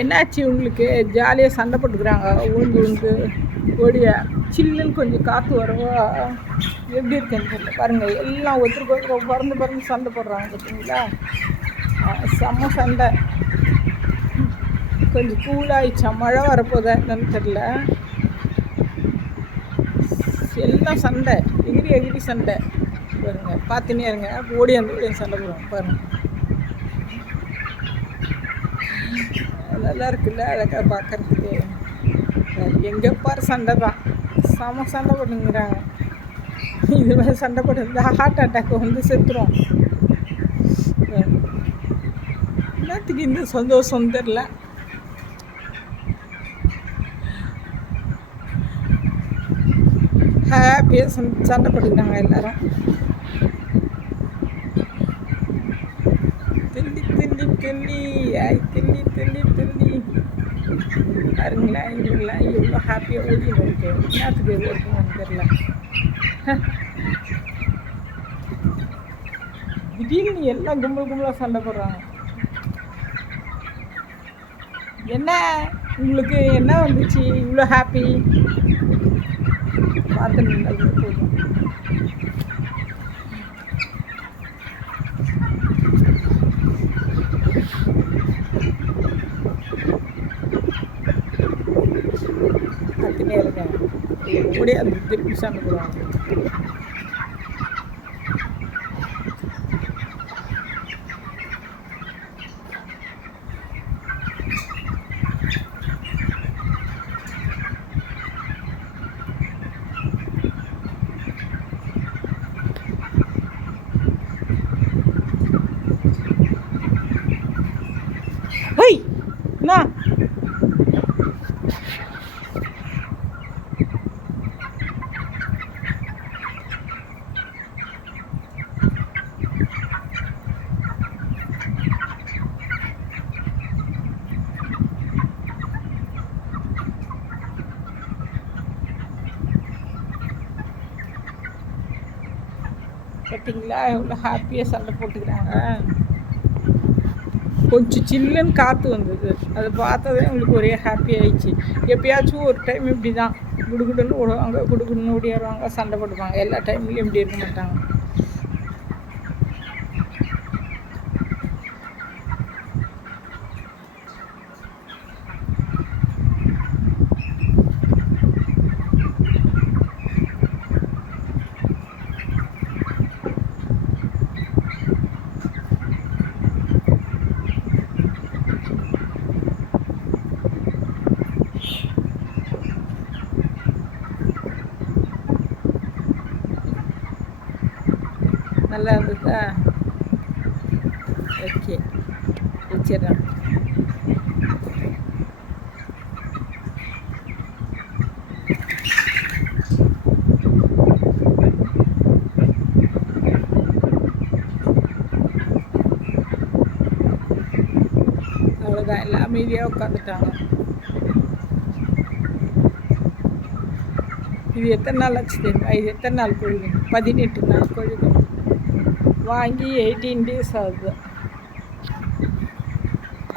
என்னாச்சு உங்களுக்கு? ஜாலியாக சண்டை போட்டுக்கிறாங்க, உழுந்து உழுந்து ஓடியா. சில்லுன்னு கொஞ்சம் காற்று வரவோ எப்படி இருக்குன்னு தெரியல. பாருங்கள், எல்லாம் ஒருத்தருக்கு ஒருத்தர் பறந்து பறந்து சண்டை போடுறாங்க பார்த்தீங்களா? செம்ம சண்டை. கொஞ்சம் கூலாகிடுச்சா, மழை வரப்போதா என்னன்னு தெரில. எல்லாம் சண்டை, எகிரி எகிரி சண்டை. பாருங்க, பார்த்துனே இருங்க. ஓடி அந்த ஓடி சண்டை போடுவோம் பாருங்கள். நல்லா இருக்குல்ல அழகாக பார்க்குறதுக்கு. எங்கே பாரு சண்டை தான், செம சண்டை போட்டுங்கிறாங்க. இது மாதிரி சண்டை போட்டு ஹார்ட் அட்டாக் வந்து செத்துரும். எல்லாத்துக்கு இந்த சந்தோஷம் தெரில. ஹாப்பியாக சண்டை போட்டுக்கிறாங்க எல்லாரும். தில்லி தில்லி தில்லி ஐ தில்லி தில்லி தில்லி. பாருங்களேன், இவங்களாம் எவ்வளோ ஹாப்பியாக ஓடின்னு இருக்கு. என்னத்துக்கு ஓடுங்கன்னு தெரில. திடீர்னு எல்லாம் கும்பல் கும்பலாக சண்டை போடுறாங்க. என்ன உங்களுக்கு என்ன வந்துச்சு இவ்வளோ ஹாப்பி? பார்த்துருந்தா போதும். பார்த்துனே இருக்கேன். அப்படியே அந்த திருப்பி சண்டை போடுவாங்க. ஹேய் என்ன பார்த்தீங்களா? எவ்வளோ ஹாப்பியாக சண்டை போட்டுக்கிறாங்க. கொஞ்சம் சில்லுன்னு காற்று வந்தது, அதை பார்த்ததே உங்களுக்கு ஒரே ஹாப்பி ஆயிடுச்சு. எப்பயாச்சும் ஒரு டைம் இப்படி தான் குடுகுடுன்னு ஓடுவாங்க, குடுகுடுன்னு ஓடிடுவாங்க, சண்டை போட்டுப்பாங்க. எல்லா டைம்லையும் இப்படி இருக்க மாட்டாங்க. நல்லா இருந்ததா? ஓகே, வச்சிடறேன். அவ்வளோதான், எல்லாம் அமைதியாக உட்காந்துட்டாங்க. இது எத்தனை நாள் ஆச்சு தெரியுமா? இது எத்தனை நாள் கோழி? 18 நாள் கோழி வாங்கி 18 days ஆகுது.